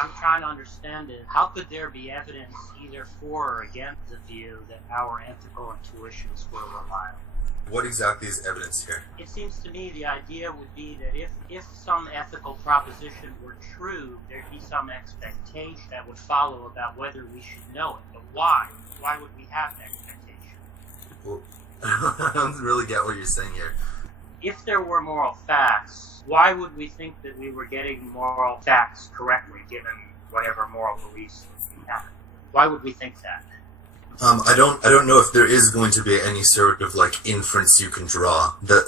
I'm trying to understand is how could there be evidence either for or against the view that our ethical intuitions were reliable? What exactly is evidence here? It seems to me the idea would be that if some ethical proposition were true, there'd be some expectation that would follow about whether we should know it. But why? Why would we have that expectation? Well, I don't really get what you're saying here. If there were moral facts, why would we think that we were getting moral facts correctly given whatever moral beliefs we have? Why would we think that? I don't know if there is going to be any sort of like inference you can draw that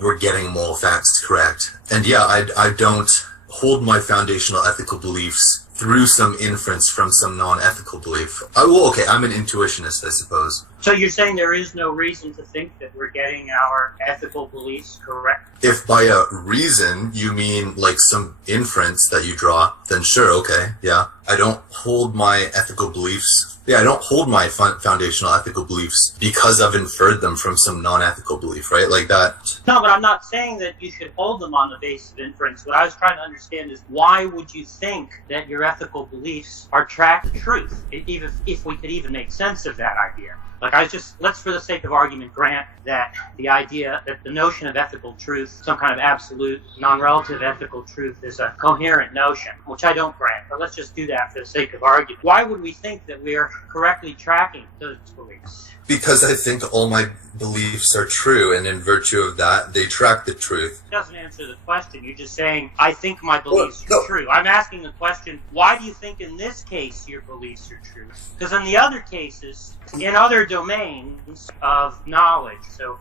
we're getting moral facts correct. And yeah, I don't hold my foundational ethical beliefs through some inference from some non-ethical belief. I'm an intuitionist, I suppose. So you're saying there is no reason to think that we're getting our ethical beliefs correct? If by a reason you mean like some inference that you draw, then sure, okay, yeah. I don't hold my ethical beliefs. Yeah, I don't hold my foundational ethical beliefs because I've inferred them from some non-ethical belief, right? Like that. No, but I'm not saying that you should hold them on the basis of inference. What I was trying to understand is why would you think that your ethical beliefs are tracked to truth, even if we could even make sense of that idea? Like let's for the sake of argument grant that the idea that the notion of ethical truth, some kind of absolute, non-relative ethical truth is a coherent notion, which I don't grant, but let's just do that for the sake of argument. Why would we think that we are correctly tracking those beliefs? Because I think all my beliefs are true, and in virtue of that, they track the truth. It doesn't answer the question. You're just saying, I think my beliefs are true. I'm asking the question, why do you think in this case your beliefs are true? Because in the other cases, in other domains of knowledge, so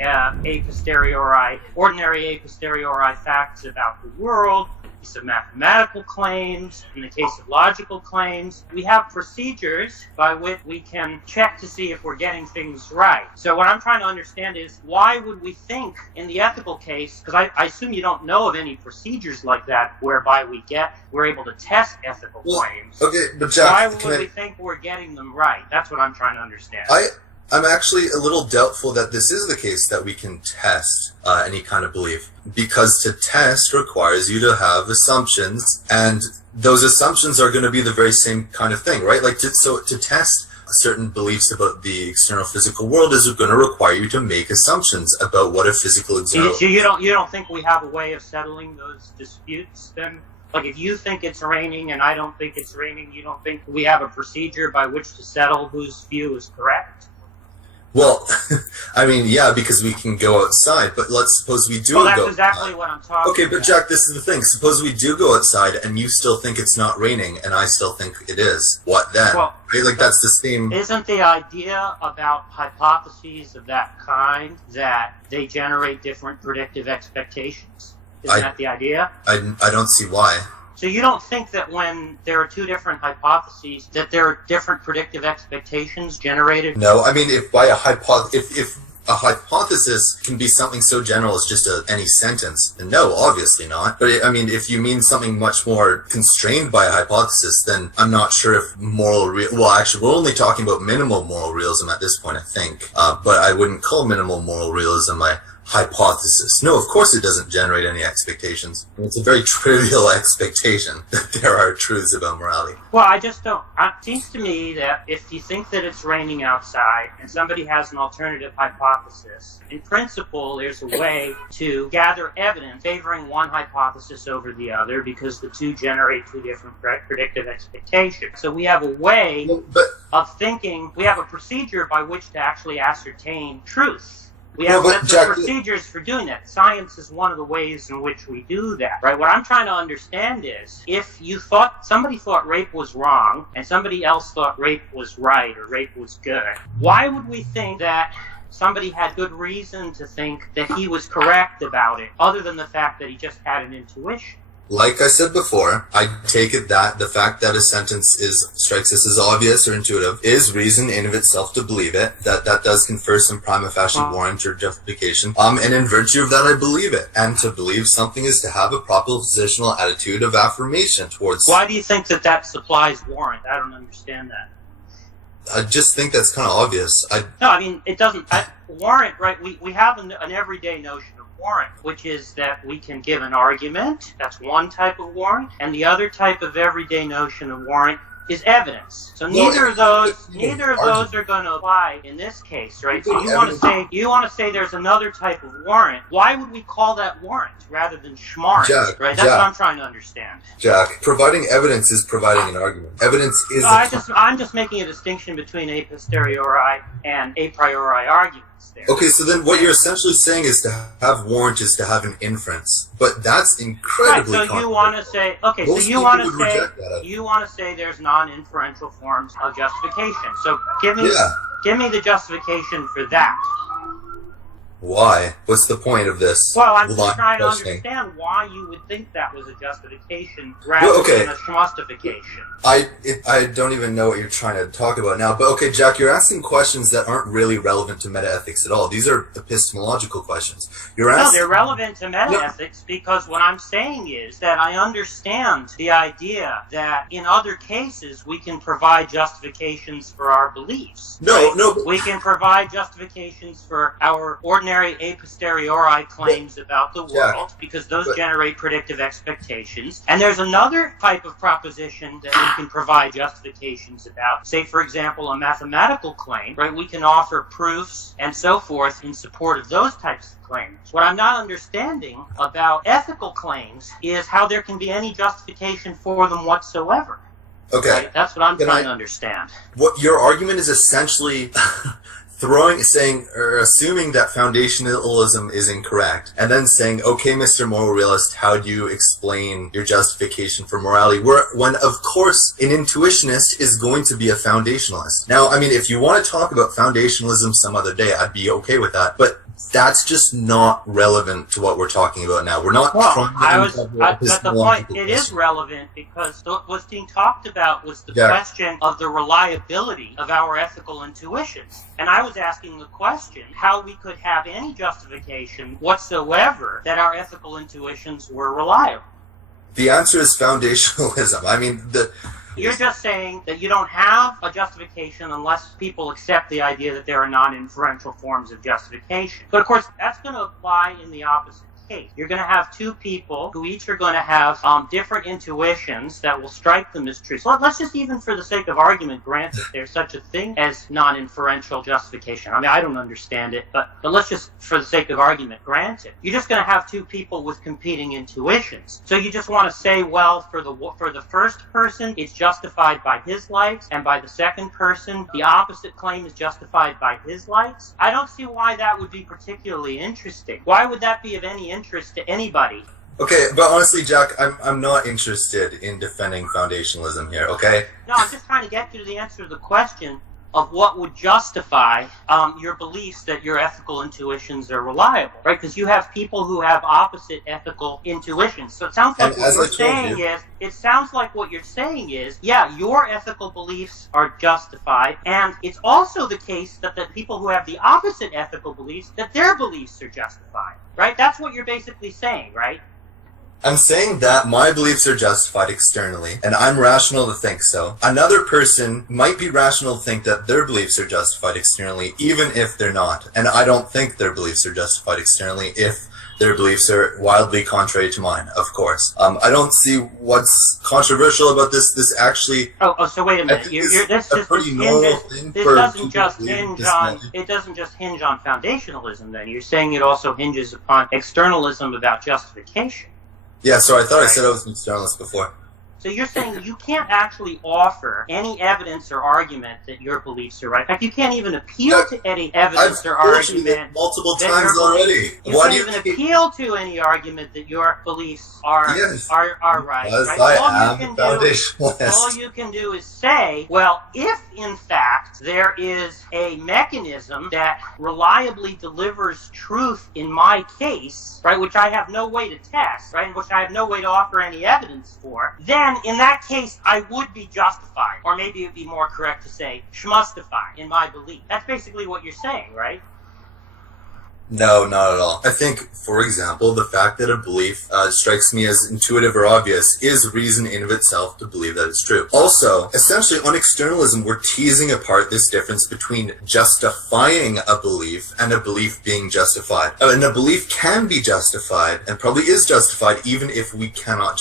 a posteriori, ordinary a posteriori facts about the world, of mathematical claims, in the case of logical claims, we have procedures by which we can check to see if we're getting things right. So what I'm trying to understand is why would we think in the ethical case, because I assume you don't know of any procedures like that whereby we're able to test ethical claims. Okay, but Jack, why would we think we're getting them right? That's what I'm trying to understand. I'm actually a little doubtful that this is the case that we can test any kind of belief, because to test requires you to have assumptions, and those assumptions are going to be the very same kind of thing, right? Like to test certain beliefs about the external physical world is going to require you to make assumptions about what a physical external. So you don't think we have a way of settling those disputes then? Like if you think it's raining and I don't think it's raining, you don't think we have a procedure by which to settle whose view is correct? Well, I mean, yeah, because we can go outside, but let's suppose we do go outside. Well, that's exactly what I'm talking about. Okay, but Jack, this is the thing. Suppose we do go outside and you still think it's not raining and I still think it is. What then? Well, right? Like that's the same. Isn't the idea about hypotheses of that kind that they generate different predictive expectations? Isn't that the idea? I don't see why. So you don't think that when there are two different hypotheses that there are different predictive expectations generated? No, I mean if a hypothesis can be something so general as just any sentence, then no, obviously not. But if you mean something much more constrained by a hypothesis, then I'm not sure if actually we're only talking about minimal moral realism at this point, I think. But I wouldn't call minimal moral realism a hypothesis. No, of course it doesn't generate any expectations. It's a very trivial expectation that there are truths about morality. Well, I just don't. It seems to me that if you think that it's raining outside and somebody has an alternative hypothesis, in principle there's a way to gather evidence favoring one hypothesis over the other because the two generate two different predictive expectations. So we have a way of thinking, we have a procedure by which to actually ascertain truth. We have procedures for doing that. Science is one of the ways in which we do that, right? What I'm trying to understand is, if somebody thought rape was wrong and somebody else thought rape was right or rape was good, why would we think that somebody had good reason to think that he was correct about it, other than the fact that he just had an intuition? Like I said before, I take it that the fact that a sentence strikes us as obvious or intuitive is reason in of itself to believe it, that does confer some prima facie warrant or justification, and in virtue of that I believe it. And to believe something is to have a propositional attitude of affirmation towards... Why do you think that supplies warrant? I don't understand that. I just think that's kind of obvious. No, I mean, it doesn't... warrant, right, we have an everyday notion of warrant, which is that we can give an argument. That's one type of warrant. And the other type of everyday notion of warrant is evidence. So neither of those are going to apply in this case, right? So you want to say there's another type of warrant. Why would we call that warrant rather than schmarrant? Right? That's what I'm trying to understand. Jack, providing evidence is providing an argument. Evidence is. I'm just making a distinction between a posteriori and a priori arguments there. Okay, so then what you're essentially saying is to have warrant is to have an inference, but that's incredibly. Right. So you want to say, okay, so you want to say there's non-inferential forms of justification. So give me the justification for that. Why? What's the point of this? Well, I'm just trying to understand why you would think that was a justification rather than a schmustification. I don't even know what you're trying to talk about now, but okay, Jack, you're asking questions that aren't really relevant to metaethics at all. These are epistemological questions. No, they're relevant to metaethics because what I'm saying is that I understand the idea that in other cases we can provide justifications for our beliefs. We can provide justifications for our ordinary a posteriori claims about the world because those generate predictive expectations. And there's another type of proposition that we can provide justifications about. Say, for example, a mathematical claim, right? We can offer proofs and so forth in support of those types of claims. What I'm not understanding about ethical claims is how there can be any justification for them whatsoever. Okay. Right? That's what I'm trying to understand. What your argument is essentially assuming that foundationalism is incorrect, and then saying, okay, Mr. Moral Realist, how do you explain your justification for morality? When, of course, an intuitionist is going to be a foundationalist. Now, I mean, if you want to talk about foundationalism some other day, I'd be okay with that, but that's just not relevant to what we're talking about now. We're not trying to but the point, it is relevant because what's being talked about was the question of the reliability of our ethical intuitions. And I was asking the question how we could have any justification whatsoever that our ethical intuitions were reliable. The answer is foundationalism. I mean, You're just saying that you don't have a justification unless people accept the idea that there are non-inferential forms of justification. But of course, that's going to apply in the opposite case. You're going to have two people who each are going to have different intuitions that will strike them as true. So let's just, even for the sake of argument, grant that there's such a thing as non-inferential justification. I mean, I don't understand it, but let's just, for the sake of argument, grant it. You're just going to have two people with competing intuitions. So you just want to say, well, for the first person, it's justified by his lights, and by the second person, the opposite claim is justified by his lights. I don't see why that would be particularly interesting. Why would that be of any interest to anybody? Okay, but honestly, Jack, I'm not interested in defending foundationalism here, okay? No, I'm just trying to get you to the answer to the question of what would justify your beliefs that your ethical intuitions are reliable, right? Because you have people who have opposite ethical intuitions. So it sounds like what you're saying is, yeah, your ethical beliefs are justified, and it's also the case that the people who have the opposite ethical beliefs, that their beliefs are justified, right? That's what you're basically saying, right? I'm saying that my beliefs are justified externally, and I'm rational to think so. Another person might be rational to think that their beliefs are justified externally, even if they're not. And I don't think their beliefs are justified externally if their beliefs are wildly contrary to mine, of course. I don't see what's controversial about this. This actually... So wait a minute. It doesn't just hinge on foundationalism, then. You're saying it also hinges upon externalism about justification. Yeah, so I thought I said I was an externalist before. So you're saying you can't actually offer any evidence or argument that your beliefs are right. In fact, you can't even appeal to any evidence or argument multiple times already. You can't even appeal to any argument that your beliefs are right. All you can do is say, well, if in fact there is a mechanism that reliably delivers truth in my case, right, which I have no way to test, right, which I have no way to offer any evidence for, then in that case, I would be justified, or maybe it would be more correct to say schmustified in my belief. That's basically what you're saying, right? No, not at all. I think, for example, the fact that a belief strikes me as intuitive or obvious is reason in of itself to believe that it's true. Also, essentially on externalism, we're teasing apart this difference between justifying a belief and a belief being justified. And a belief can be justified, and probably is justified, even if we cannot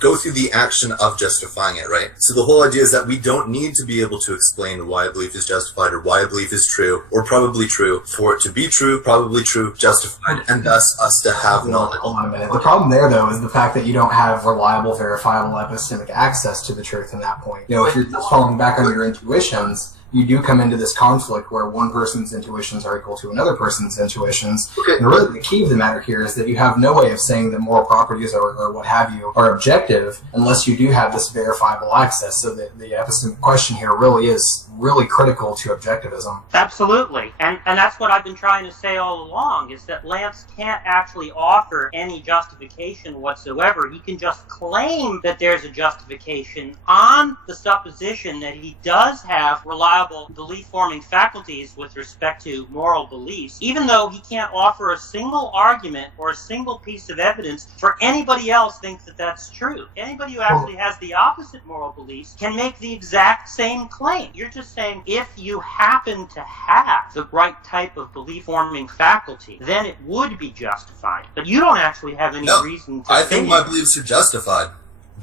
go through the action of justifying it, right? So the whole idea is that we don't need to be able to explain why a belief is justified or why a belief is true or probably true for it to be true, probably true, justified, and thus us to have knowledge. Hold on a minute. The problem there, though, is the fact that you don't have reliable, verifiable epistemic access to the truth in that point. You know, if you're just falling back on your intuitions, you do come into this conflict where one person's intuitions are equal to another person's intuitions. Okay. And really the key of the matter here is that you have no way of saying that moral properties or what have you are objective unless you do have this verifiable access. So the epistemic question here really is really critical to objectivism. Absolutely. And that's what I've been trying to say all along, is that Lance can't actually offer any justification whatsoever. He can just claim that there's a justification on the supposition that he does have reliable belief-forming faculties with respect to moral beliefs, even though he can't offer a single argument or a single piece of evidence for anybody else thinks that that's true. Anybody who actually has the opposite moral beliefs can make the exact same claim. You're just saying if you happen to have the right type of belief-forming faculty, then it would be justified. But you don't actually have any reason to think my beliefs are justified.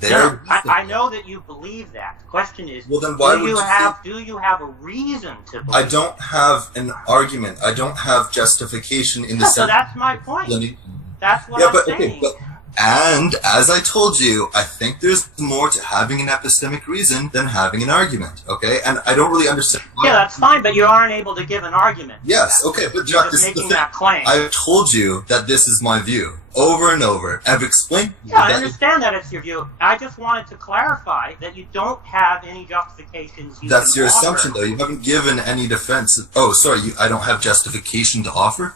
I know that you believe that. The question is, well, then why do you have a reason to believe I don't have an argument. I don't have justification in the sense. So that's my point. That's what I'm saying. And as I told you, I think there's more to having an epistemic reason than having an argument. Okay, and I don't really understand why. Yeah, that's fine, but you aren't able to give an argument. Yes, okay, but Jack, this is the thing. That claim. I've told you that this is my view over and over. I've explained. Yeah, I understand that it's your view. I just wanted to clarify that you don't have any justifications. That's your assumption, though. You haven't given any defense. Oh, sorry, I don't have justification to offer?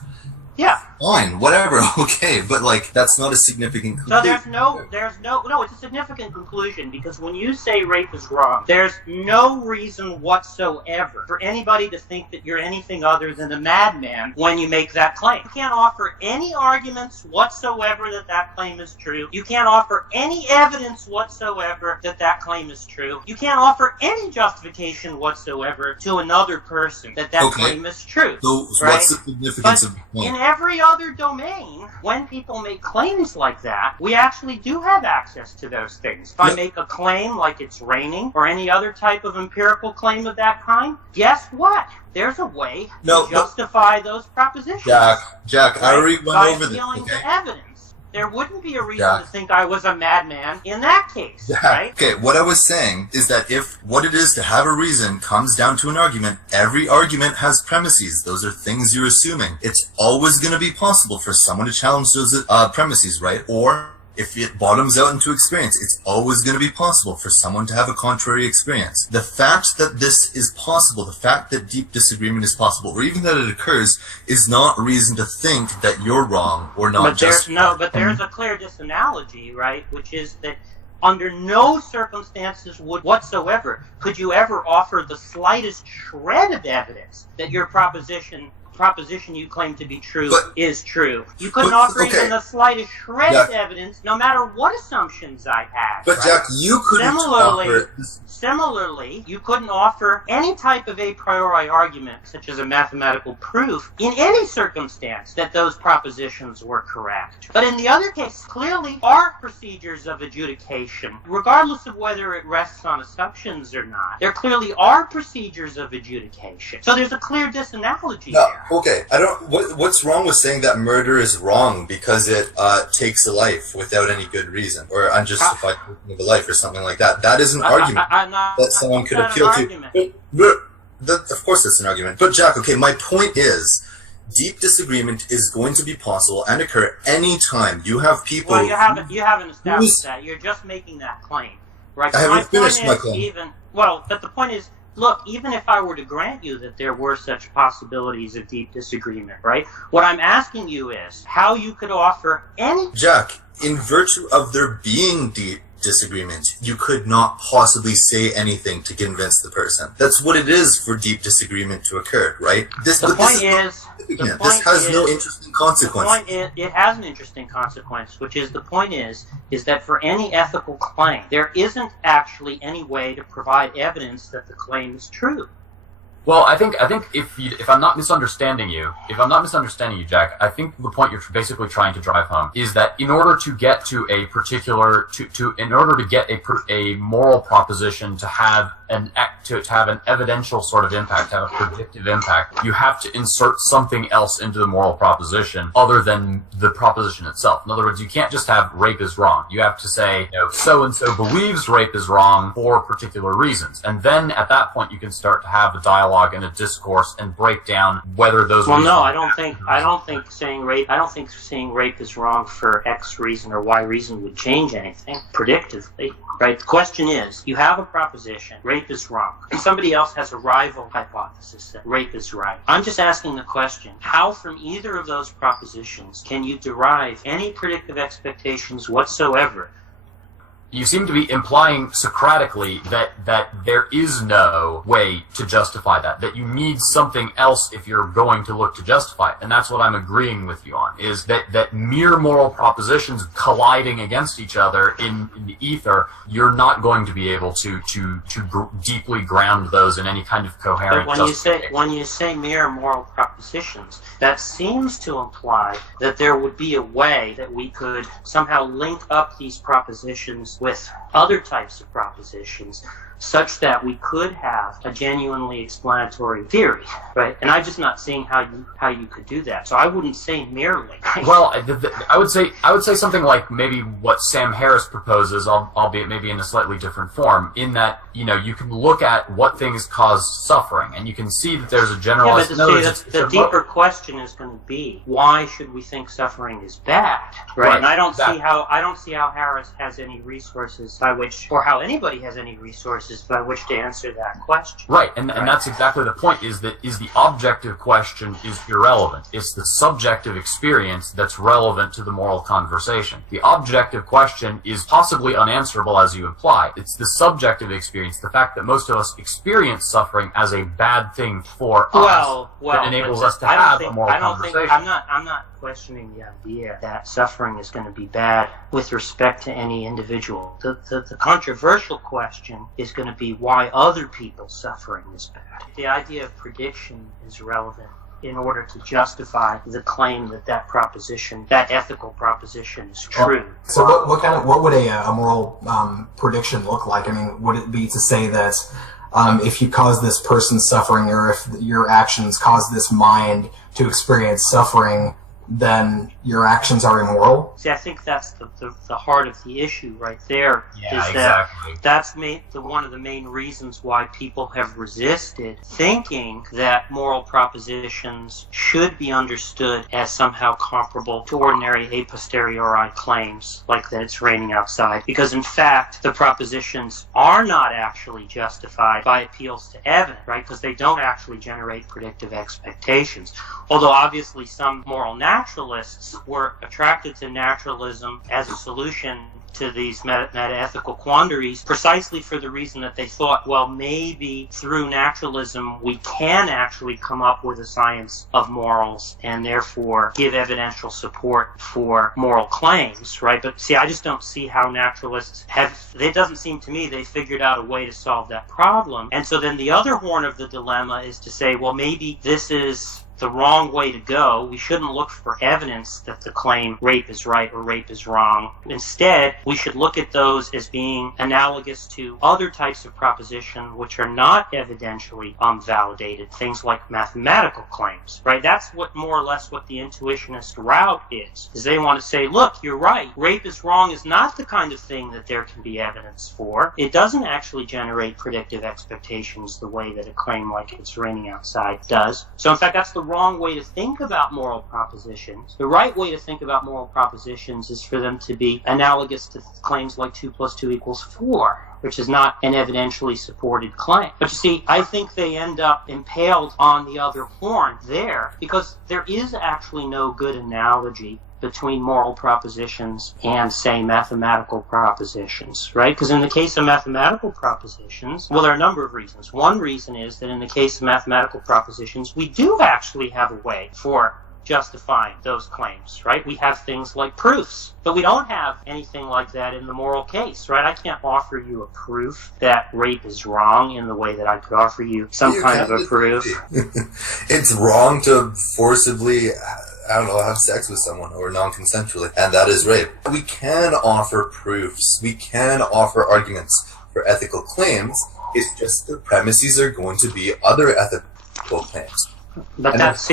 Yeah. Fine, whatever, okay, but that's not a significant conclusion. So it's a significant conclusion, because when you say rape is wrong, there's no reason whatsoever for anybody to think that you're anything other than a madman when you make that claim. You can't offer any arguments whatsoever that that claim is true. You can't offer any evidence whatsoever that that claim is true. You can't offer any justification whatsoever to another person that claim is true. So what's the significance of the point? In every other domain, when people make claims like that, we actually do have access to those things. If I make a claim like it's raining, or any other type of empirical claim of that kind, guess what? There's a way to justify those propositions. Jack, I already went over this. To evidence. There wouldn't be a reason to think I was a madman in that case, right? Okay, what I was saying is that if what it is to have a reason comes down to an argument, every argument has premises. Those are things you're assuming. It's always going to be possible for someone to challenge those premises, right? Or if it bottoms out into experience, it's always going to be possible for someone to have a contrary experience. The fact that this is possible, the fact that deep disagreement is possible, or even that it occurs, is not reason to think that you're wrong or not but there's a clear disanalogy, right? Which is that under no circumstances whatsoever could you ever offer the slightest shred of evidence that your proposition you claim to be true is true. You couldn't offer even the slightest shred of evidence, no matter what assumptions I had. But right? Jack, you couldn't Similarly, you couldn't offer any type of a priori argument, such as a mathematical proof, in any circumstance that those propositions were correct. But in the other case, clearly are procedures of adjudication, regardless of whether it rests on assumptions or not. There clearly are procedures of adjudication. So there's a clear disanalogy there. Okay, I don't. What's wrong with saying that murder is wrong because it takes a life without any good reason, or unjustified taking of a life, or something like that? That is an argument that someone could appeal to. Of course, it's an argument. But Jack, okay, my point is, deep disagreement is going to be possible and occur any time you have people. Well, you haven't established that. You're just making that claim, right? I haven't finished my claim. But the point is. Look, even if I were to grant you that there were such possibilities of deep disagreement, right? What I'm asking you is how you could offer any... Jack, in virtue of there being deep disagreement. You could not possibly say anything to convince the person. That's what it is for deep disagreement to occur, right? This has no interesting consequence. The point is, it has an interesting consequence, which is the point is that for any ethical claim, there isn't actually any way to provide evidence that the claim is true. Well, I think if I'm not misunderstanding you, Jack, I think the point you're basically trying to drive home is that in order to get to a particular in order to get a moral proposition to have an evidential sort of impact, to have a predictive impact, you have to insert something else into the moral proposition other than the proposition itself. In other words, you can't just have rape is wrong. You have to say, so and so believes rape is wrong for particular reasons, and then at that point you can start to have a dialogue and a discourse and break down whether those. Well, no, I don't think saying rape is wrong for X reason or Y reason would change anything predictively. Right? The question is, you have a proposition, rape is wrong, and somebody else has a rival hypothesis that rape is right. I'm just asking the question, how from either of those propositions can you derive any predictive expectations whatsoever? You seem to be implying Socratically that there is no way to justify that you need something else if you're going to look to justify it. And that's what I'm agreeing with you on, is that mere moral propositions colliding against each other in the ether, you're not going to be able to deeply ground those in any kind of coherent justification. When you say mere moral propositions, that seems to imply that there would be a way that we could somehow link up these propositions with other types of propositions such that we could have a genuinely explanatory theory, right? And I'm just not seeing how you could do that. So I wouldn't say merely. Well, I would say something like maybe what Sam Harris proposes, albeit maybe in a slightly different form, in that you can look at what things cause suffering, and you can see that there's a generalized. Yeah, but the deeper question is going to be, why should we think suffering is bad, right? And I don't see how Harris has any resources by which, or how anybody has any resources by which to answer that question. Right, and that's exactly the point, is the objective question is irrelevant. It's the subjective experience that's relevant to the moral conversation. The objective question is possibly unanswerable, as you imply. It's the subjective experience, the fact that most of us experience suffering as a bad thing for us that enables us to have a moral conversation. I'm not questioning the idea that suffering is going to be bad with respect to any individual. The controversial question is going to be why other people's suffering is bad. The idea of prediction is relevant in order to justify the claim that proposition, that ethical proposition, is true. So what would a moral prediction look like? I mean, would it be to say that if you cause this person suffering, or if your actions cause this mind to experience suffering, then your actions are immoral? See, I think that's the heart of the issue right there. Yeah, exactly. That's one of the main reasons why people have resisted thinking that moral propositions should be understood as somehow comparable to ordinary a posteriori claims, like that it's raining outside. Because in fact, the propositions are not actually justified by appeals to evidence, right? Because they don't actually generate predictive expectations. Although obviously some moral naturalists were attracted to naturalism as a solution to these meta-ethical quandaries precisely for the reason that they thought, well, maybe through naturalism we can actually come up with a science of morals and therefore give evidential support for moral claims, right? But see, I just don't see how naturalists it doesn't seem to me they figured out a way to solve that problem. And so then the other horn of the dilemma is to say, well, maybe this is the wrong way to go. We shouldn't look for evidence that the claim rape is right or rape is wrong. Instead, we should look at those as being analogous to other types of proposition which are not evidentially validated, things like mathematical claims, right? That's what more or less what the intuitionist route is they want to say, look, you're right, rape is wrong is not the kind of thing that there can be evidence for. It doesn't actually generate predictive expectations the way that a claim like it's raining outside does. So in fact, that's the wrong way to think about moral propositions. The right way to think about moral propositions is for them to be analogous to claims like 2 + 2 = 4, which is not an evidentially supported claim. But you see, I think they end up impaled on the other horn there because there is actually no good analogy between moral propositions and, say, mathematical propositions, right? Because in the case of mathematical propositions, well, there are a number of reasons. One reason is that in the case of mathematical propositions, we do actually have a way for justifying those claims, right? We have things like proofs, but we don't have anything like that in the moral case, right? I can't offer you a proof that rape is wrong in the way that I could offer you some kind of a proof. It's wrong to forcibly, I don't know, have sex with someone or non-consensually, and that is rape. We can offer proofs. We can offer arguments for ethical claims. It's just the premises are going to be other ethical claims. But that's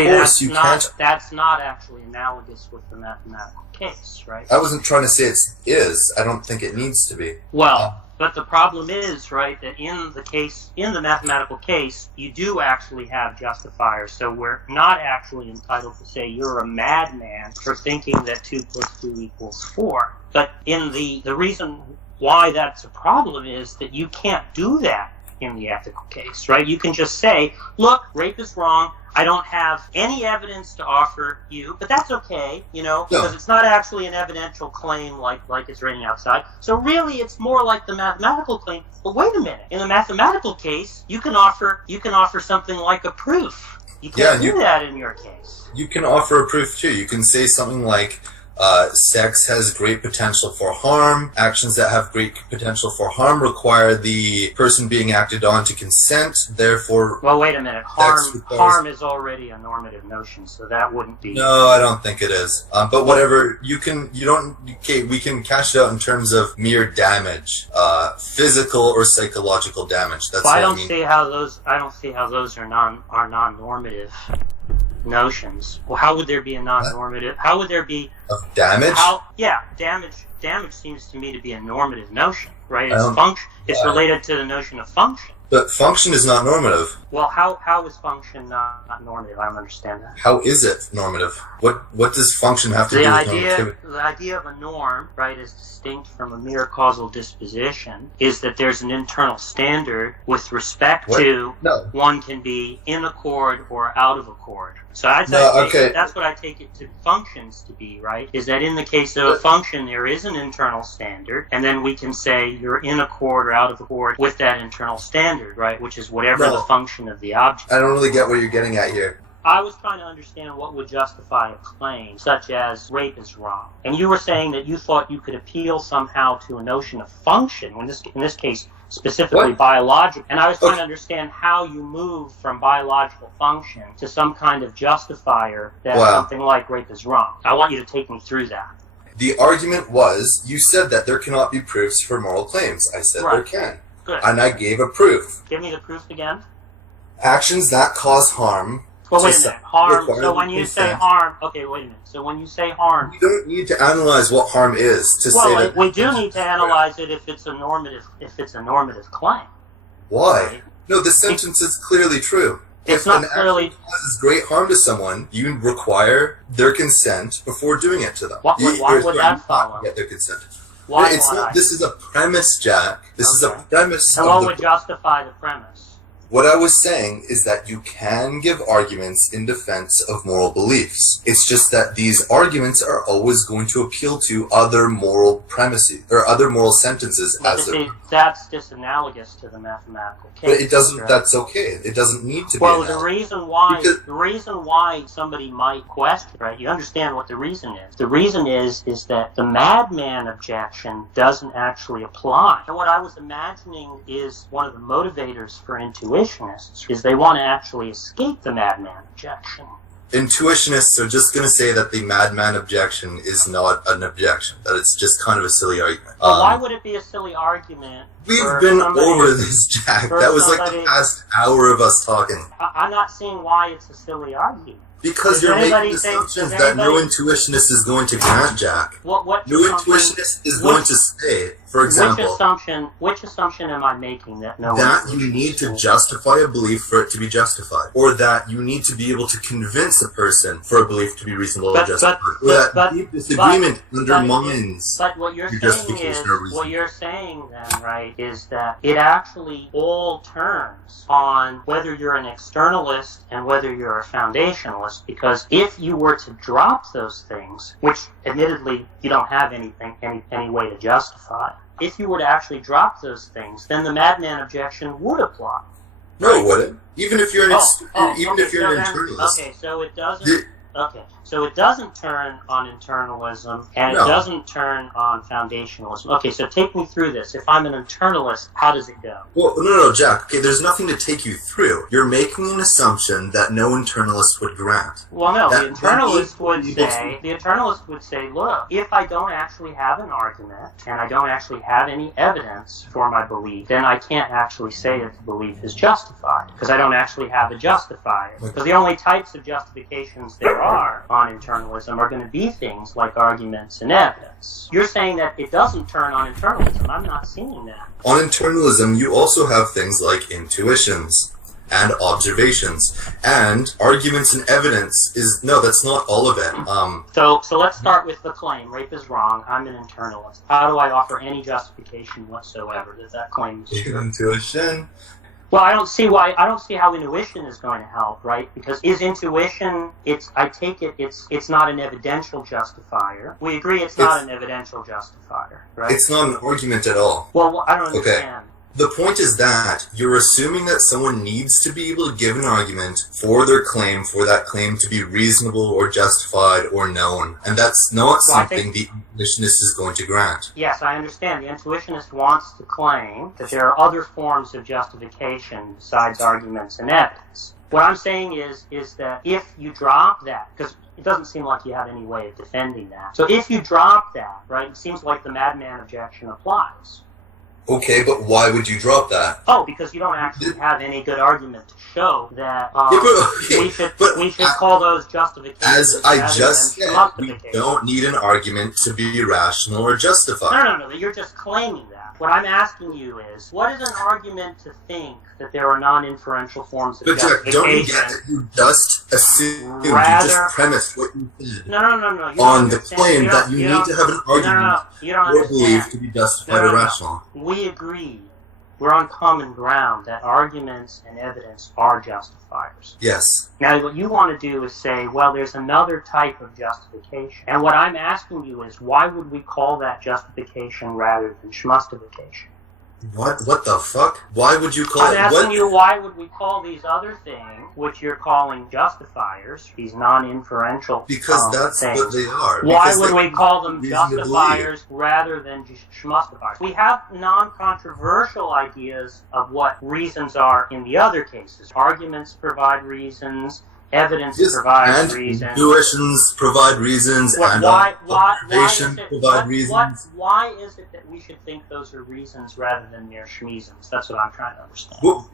not actually analogous with the mathematical case, right? I wasn't trying to say it is. I don't think it needs to be. Well, but the problem is, right, that in the mathematical case, you do actually have justifiers. So we're not actually entitled to say you're a madman for thinking that 2 + 2 = 4. But in the reason why that's a problem is that you can't do that in the ethical case, right? You can just say, look, rape is wrong. I don't have any evidence to offer you, but that's okay, because it's not actually an evidential claim like it's raining outside. So really, it's more like the mathematical claim. But wait a minute, in the mathematical case, you can offer something like a proof. You can't do that in your case. You can offer a proof too. You can say something like, sex has great potential for harm. Actions that have great potential for harm require the person being acted on to consent. Therefore, well, wait a minute. Harm is already a normative notion, so that wouldn't be. No, I don't think it is. But whatever, we can cash it out in terms of mere damage, physical or psychological damage. That's well, what I don't see how those are non-normative notions. Well, how would there be a non-normative? How would there be of damage? Damage seems to me to be a normative notion, right? It's related to the notion of function. But function is not normative. Well, how is function not normative? I don't understand that. How is it normative? What does function have to do with normativity? The idea of a norm, right, is distinct from a mere causal disposition, is that there's an internal standard with respect to one can be in accord or out of accord. So that's what I take it to functions to be, right? Is that in the case of a function, there is an internal standard, and then we can say you're in accord or out of accord with that internal standard, right? Which is whatever the function of the object. I don't really get what you're getting at here. I was trying to understand what would justify a claim, such as rape is wrong. And you were saying that you thought you could appeal somehow to a notion of function, in this case, specifically biological. And I was trying to understand how you move from biological function to some kind of justifier that something like rape is wrong. I want you to take me through that. The argument was, you said that there cannot be proofs for moral claims. I said there can. Good. And I gave a proof. Give me the proof again. Actions that cause harm. Well, wait a minute. Harm. So when you say harm, okay, wait a minute. So when you say harm, we don't need to analyze what harm is to say that. We do need to analyze it if it's a normative claim. Why? Right? No, the sentence is clearly true. It's if not an clearly action causes great harm to someone, you require their consent before doing it to them. Why would that follow? Get their consent. This is a premise, Jack. This is a premise. And what would justify the premise? What I was saying is that you can give arguments in defense of moral beliefs. It's just that these arguments are always going to appeal to other moral premises or other moral sentences that's disanalogous to the mathematical case. But it doesn't. Right? That's okay. It doesn't need to be. Well, the reason why somebody might question, right? You understand what the reason is. The reason is that the madman objection doesn't actually apply. And what I was imagining is one of the motivators for intuitionists is they want to actually escape the madman objection. Intuitionists are just going to say that the madman objection is not an objection, that it's just kind of a silly argument. But why would it be a silly argument? We've been over this, Jack. That was like the past hour of us talking. I'm not seeing why it's a silly argument. Because you're making assumptions that no intuitionist is going to grant, Jack. No intuitionist is going to say, for example... Which assumption am I making that no... That you need to justify a belief for it to be justified. Or that you need to be able to convince a person for a belief to be reasonable or justified. Or that deep disagreement undermines But what you're saying is... What you're saying then, right, say is that it actually all turns on whether you're an externalist and whether you're a foundationalist, because if you were to drop those things, which admittedly you don't have any way to justify, if you were to actually drop those things, then the madman objection would apply. No, it wouldn't. Even if you're an if you're an then, internalist. Okay, so it doesn't. Okay, so it doesn't turn on internalism, and No. it doesn't turn on foundationalism. Okay, so take me through this. If I'm an internalist, how does it go? Well, no, Jack. Okay, there's nothing to take you through. You're making an assumption that no internalist would grant. Well, no, That- the internalist would say, look, if I don't actually have an argument and I don't actually have any evidence for my belief, then I can't actually say that the belief is justified because I don't actually have a justifier. Because the only types of justifications there are on internalism are going to be things like arguments and evidence. You're saying that it doesn't turn on internalism. I'm not seeing that. On internalism, you also have things like intuitions and observations, and arguments and evidence is no, that's not all of it. So let's start with the claim. Rape is wrong. I'm an internalist. How do I offer any justification whatsoever that claim is true? Intuition. Well, I don't see how intuition is going to help, right? Because is intuition, I take it it's not an evidential justifier. We agree it's not an evidential justifier, right? It's not an argument at all. Well, I don't understand. The point is that you're assuming that someone needs to be able to give an argument for their claim, for that claim to be reasonable or justified or known. And that's not something the intuitionist is going to grant. Yes, I understand. The intuitionist wants to claim that there are other forms of justification besides arguments and evidence. What I'm saying is that if you drop that, because it doesn't seem like you have any way of defending that. So if you drop that, right, it seems like the madman objection applies. Okay, but why would you drop that? Oh, because you don't actually have any good argument to show that we should call those justifications. As I just said, we justifications. don't need an argument to be rational or justified. No, you're just claiming that. What I'm asking you is, what is an argument to think that there are non-inferential forms of But Jack, justification? don't you get that you just assumed, you Rather- just premised what you said No. You don't on the understand. claim that you need to have an argument You don't or belief understand. to be justified or rational. We agree. We're on common ground that arguments and evidence are justifiers. Yes. Now, what you want to do is say, well, there's another type of justification. And what I'm asking you is, why would we call that justification rather than schmustification? What the fuck? Why would you call I'm it asking what? you, why would we call these other things, which you're calling justifiers, these non-inferential Because that's things? what they are. Why Because would they we call them reason to believe. justifiers rather than just schmustifiers? We have non-controversial ideas of what reasons are in the other cases. Arguments provide reasons, evidence Yes, provides and reasons. intuitions provide reasons, and Why observation provide reasons. Why is it that we should think those are reasons rather than mere schmeasms? That's what I'm trying to understand. Well,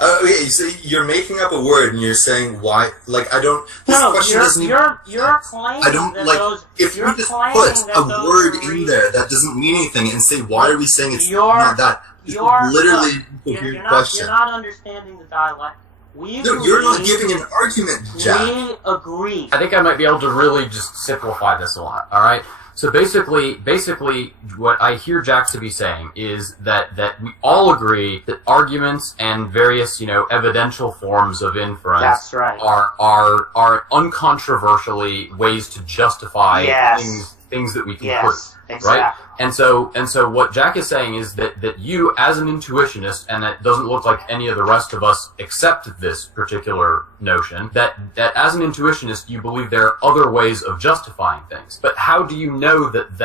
okay, so you're making up a word and you're saying why? Like I don't. This question doesn't. You're claiming I don't that like those. if you're we just claiming put that a those word are in there that doesn't mean anything and say why are we saying it's You're- not that? It's you're- literally a You're weird not, question. you're not understanding the dialect. We No, agree. you're not giving an argument, Jack. We agree. I think I might be able to really just simplify this a lot. All right. So basically, what I hear Jack to be saying is that we all agree that arguments and various, evidential forms of inference That's right. are uncontroversially ways to justify Yes. things that we can prove. Yes, exactly. Right? And so what Jack is saying is that you, as an intuitionist, and that doesn't look like any of the rest of us accept this particular notion, that as an intuitionist you believe there are other ways of justifying things. But how do you know that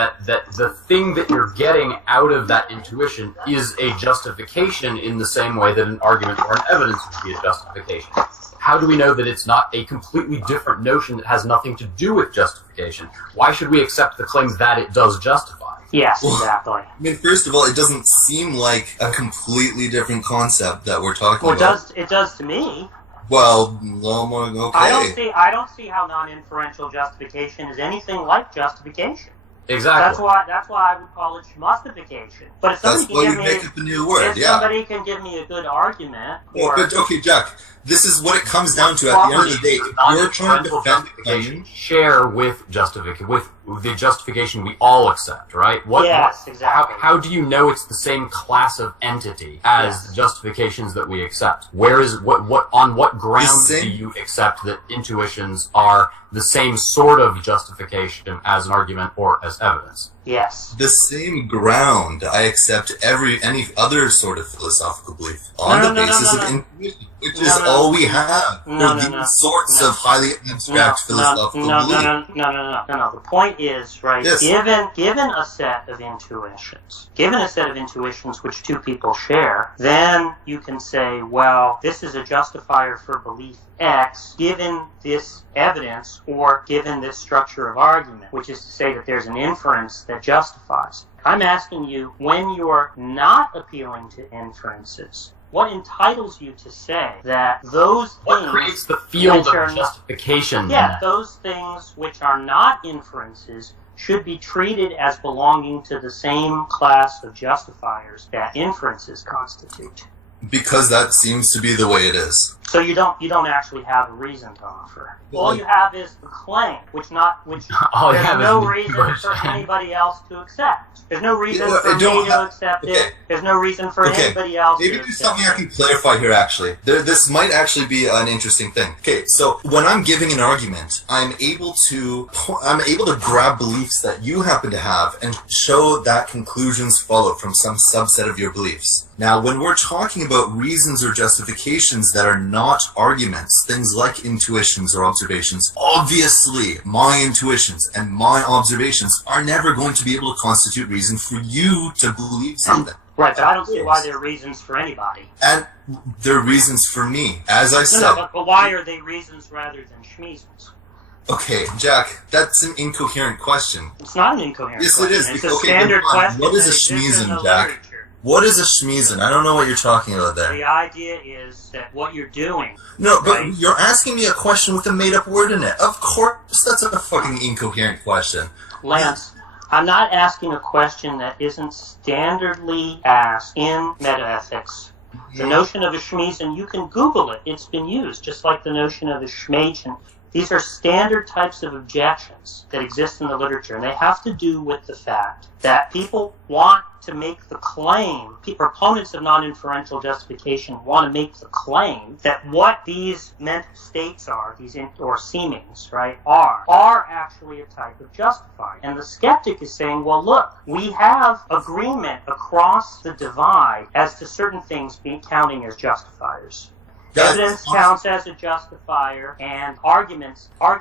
the thing that you're getting out of that intuition is a justification in the same way that an argument or an evidence would be a justification? How do we know that it's not a completely different notion that has nothing to do with justification? Why should we accept the claim that it does justify? Yes, Well, exactly. I mean, first of all, it doesn't seem like a completely different concept that we're talking Well, about. it does to me. Well, okay. I don't see how non-inferential justification is anything like justification. Exactly. That's why I would call it schmustification. But if somebody That's why can you give make me up a new word, if yeah. somebody can give me a good argument Well, or but okay, Jack. this is what it comes down to at the end of the day. If you're trying to defend the claim, share with the justification we all accept, right? Yes, exactly. How do you know it's the same class of entity as the justifications that we accept? On what grounds do you accept that intuitions are the same sort of justification as an argument or as evidence? Yes. The same ground I accept any other sort of philosophical belief on the basis of intuition, which is all we have for these sorts of highly abstract philosophical beliefs. No. The point is, right, yes. given a set of intuitions which two people share, then you can say, well, this is a justifier for belief X given this evidence or given this structure of argument, which is to say that there's an inference that justifies. I'm asking you, when you're not appealing to inferences, what entitles you to say that those things... What creates the field of justification? Yeah, those things which are not inferences should be treated as belonging to the same class of justifiers that inferences constitute. Because that seems to be the way it is. So you don't actually have a reason to offer. All you have is the claim, which there's no reason for anybody else to accept. There's no reason for me to accept it. There's no reason for anybody else to accept it. Maybe there's something I can clarify here, actually. This might actually be an interesting thing. Okay, so when I'm giving an argument, I'm able to grab beliefs that you happen to have and show that conclusions follow from some subset of your beliefs. Now, when we're talking about reasons or justifications that are not arguments, things like intuitions or observations, obviously my intuitions and my observations are never going to be able to constitute reason for you to believe something. Right, but I don't see why they're reasons for anybody. And they're reasons for me, as I said. No, but why are they reasons rather than schmeasons? Okay, Jack, that's an incoherent question. It's not an incoherent question. Yes, it is. It's a standard question. What is a schmeason, Jack? What is a schmeason? I don't know what you're talking about there. The idea is that what you're doing... No, but you're asking me a question with a made-up word in it. Of course that's a fucking incoherent question. Lance, I'm not asking a question that isn't standardly asked in metaethics. The notion of a schmeason, you can Google it. It's been used, just like the notion of a schmagin. These are standard types of objections that exist in the literature, and they have to do with the fact that people want to make the claim, proponents of non-inferential justification want to make the claim that what these mental states are, or seemings, right, are actually a type of justifier. And the skeptic is saying, well, look, we have agreement across the divide as to certain things counting as justifiers. Evidence counts as a justifier, and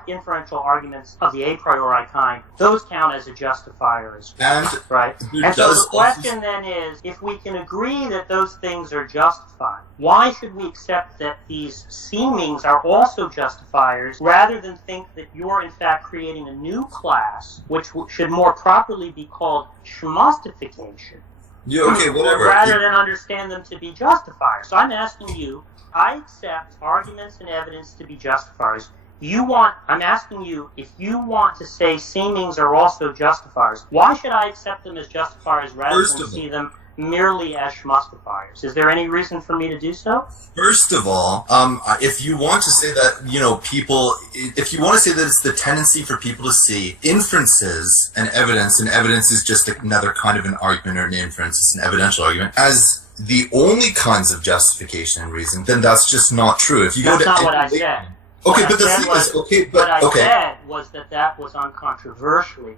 inferential arguments of the a priori kind, those count as a justifier as well. Right? And so the question then is, if we can agree that those things are justified, why should we accept that these seemings are also justifiers, rather than think that you're in fact creating a new class, which should more properly be called schmustification? Yeah, okay, whatever. Rather than understand them to be justifiers. So I'm asking you, I accept arguments and evidence to be justifiers. I'm asking you, if you want to say seemings are also justifiers, why should I accept them as justifiers rather than see them merely as schmustifiers? Is there any reason for me to do so? First of all, if you want to say that, if you want to say that it's the tendency for people to see inferences and evidence is just another kind of an argument or an inference, it's an evidential argument, as the only kinds of justification and reason, then that's just not true. If you That's not what I said. Okay, but the thing is, what I said was that was uncontroversially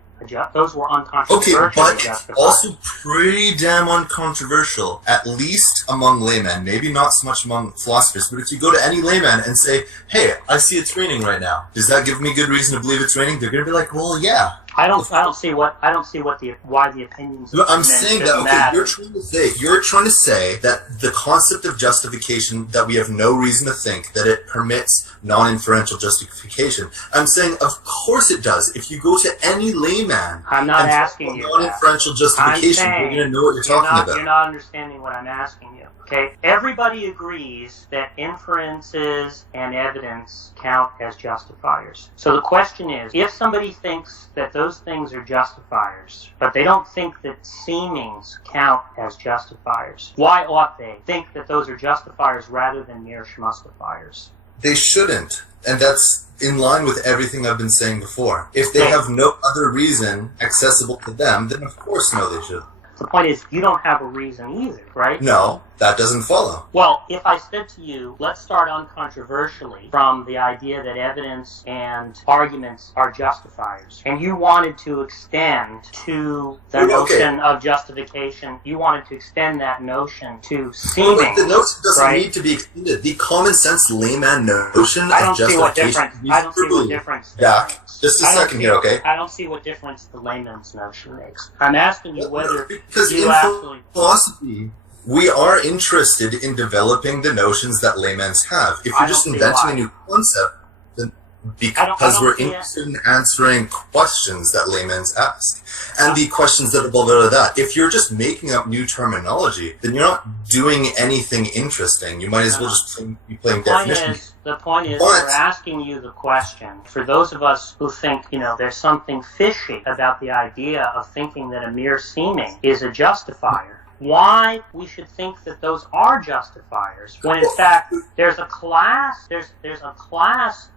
those were uncontroversial. Okay, but also pretty damn uncontroversial, at least among laymen, maybe not so much among philosophers, but if you go to any layman and say, hey, I see it's raining right now, does that give me good reason to believe it's raining? They're going to be like, well, yeah. I don't see why the opinions. No, I'm saying that you're trying to say that the concept of justification, that we have no reason to think that it permits non-inferential justification. I'm saying, of course it does. If you go to any layman, I'm not asking you non-inferential justification, you're going to know what you're talking about. You're not understanding what I'm asking. asking you. Okay, everybody agrees that inferences and evidence count as justifiers. So the question is, if somebody thinks that those things are justifiers, but they don't think that seemings count as justifiers, why ought they think that those are justifiers rather than mere schmustifiers? They shouldn't. And that's in line with everything I've been saying before. If they have no other reason accessible to them, then of course no, they should. The point is, you don't have a reason either, right? No, that doesn't follow. Well, if I said to you, let's start uncontroversially from the idea that evidence and arguments are justifiers, and you wanted to extend to the notion of justification, you wanted to extend that notion to seeming. But the notion doesn't need to be extended. The common sense layman notion of justification. I don't see what difference. Jack, just a second here, okay? I don't see what difference the layman's notion makes. I'm asking you whether because you in actually philosophy, we are interested in developing the notions that laymen have. If you're just inventing a new concept, then because we're interested in answering questions that laymen ask. And the questions that are below that. If you're just making up new terminology, then you're not doing anything interesting. You might as well just be playing definitions. The point is, we're asking you the question. For those of us who think, there's something fishy about the idea of thinking that a mere seeming is a justifier, why we should think that those are justifiers when in fact there's a class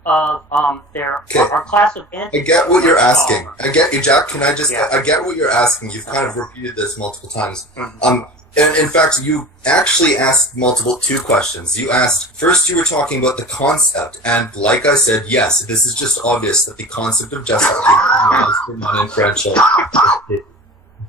of our class of entities. I get what you're asking. I get you, Jack. I get what you're asking. You've kind of repeated this multiple times. And in fact, you actually asked two questions. You asked, first you were talking about the concept, and like I said, yes, this is just obvious that the concept of justification is non-inferential.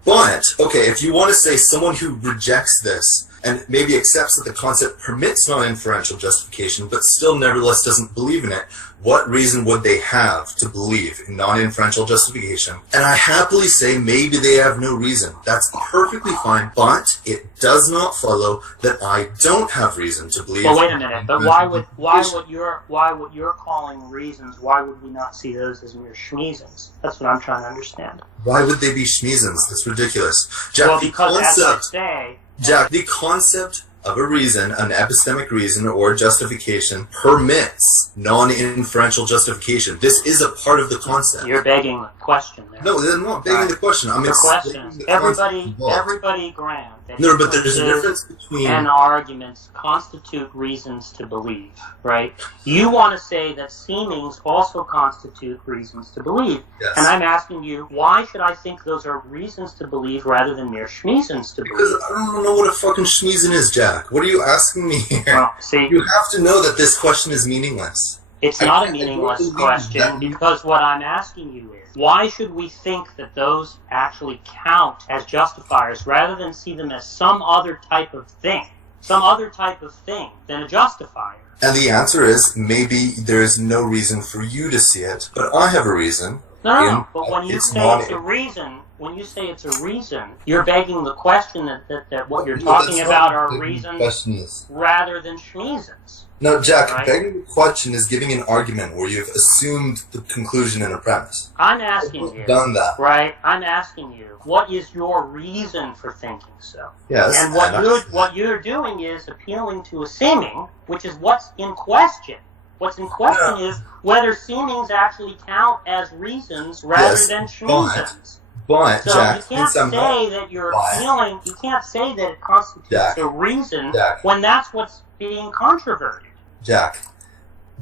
But, okay, if you want to say someone who rejects this and maybe accepts that the concept permits non-inferential justification, but still nevertheless doesn't believe in it, what reason would they have to believe in non-inferential justification? And I happily say maybe they have no reason. That's perfectly fine, but it does not follow that I don't have reason to believe. Well, wait a minute. But why would you're calling reasons? Why would we not see those as mere schmeasons? That's what I'm trying to understand. Why would they be schmeasons? That's ridiculous, Jack. Well, because as I say, Jack, the concept of a reason, an epistemic reason or justification, permits non-inferential justification. This is a part of the concept. You're begging the question there. No, I'm not begging the question. I'm explaining the everybody grant that no, but there's a difference between and arguments constitute reasons to believe, right? You want to say that seemings also constitute reasons to believe. Yes. And I'm asking you, why should I think those are reasons to believe rather than mere schmeasons to believe? Because I don't know what a fucking schmeason is, Jack. What are you asking me here? Well, see, you have to know that this question is meaningless. It's not a meaningless question because what I'm asking you is, why should we think that those actually count as justifiers rather than see them as some other type of thing than a justifier? And the answer is, maybe there is no reason for you to see it, but I have a reason. No, but when you say it's a reason, you're begging the question that what you're talking about are reasons rather than schmeasons. No, Jack, right? begging the question is giving an argument where you've assumed the conclusion in a premise. I'm asking you. Done that. Right? I'm asking you, what is your reason for thinking so? Yes. And what you're doing is appealing to a seeming, which is what's in question. What's in question is whether seemings actually count as reasons rather than schmeasons. But, so Jack, you can't say that you're appealing. You can't say that it constitutes a reason when that's what's being controverted. Jack,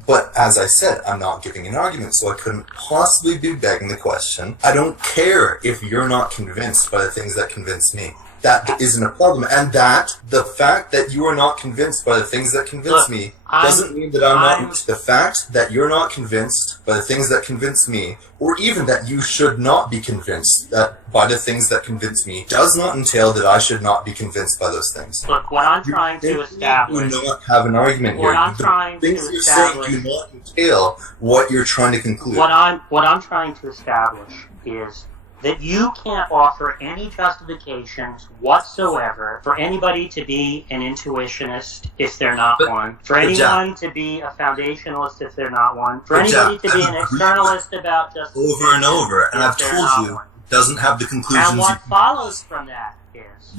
but as I said, I'm not giving an argument, so I couldn't possibly be begging the question. I don't care if you're not convinced by the things that convince me. That isn't a problem. And that, the fact that you are not convinced by the things that convince me doesn't mean that I'm not. The fact that you're not convinced by the things that convince me, or even that you should not be convinced by the things that convince me, does not entail that I should not be convinced by those things. Look, what I'm trying to establish... You do not have an argument here. What I'm trying to establish... Things you're saying do not entail what you're trying to conclude. What I'm trying to establish is that you can't offer any justifications whatsoever for anybody to be an intuitionist if they're not one, for anyone to be a foundationalist if they're not one, for anybody to be an externalist about justification over and over, and I've told you, it doesn't have the conclusions. And what follows from that is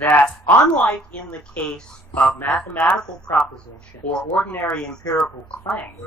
that unlike in the case of mathematical proposition or ordinary empirical claims,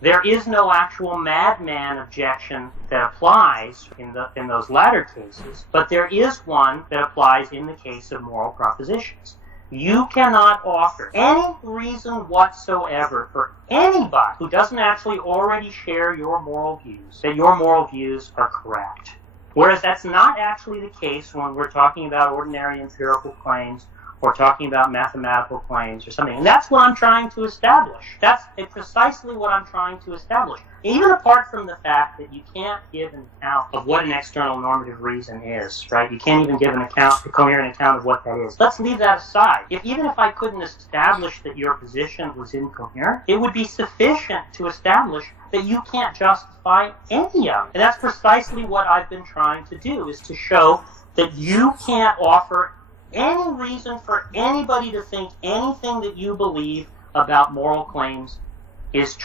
there is no actual madman objection that applies in those latter cases, but there is one that applies in the case of moral propositions. You cannot offer any reason whatsoever for anybody who doesn't actually already share your moral views that your moral views are correct. Whereas that's not actually the case when we're talking about ordinary empirical claims or talking about mathematical claims or something. And that's what I'm trying to establish. That's precisely what I'm trying to establish. Even apart from the fact that you can't give an account of what an external normative reason is, right? You can't even give a coherent account of what that is. Let's leave that aside. Even if I couldn't establish that your position was incoherent, it would be sufficient to establish that you can't justify any of it. And that's precisely what I've been trying to do, is to show that you can't offer any reason for anybody to think anything that you believe about moral claims is true.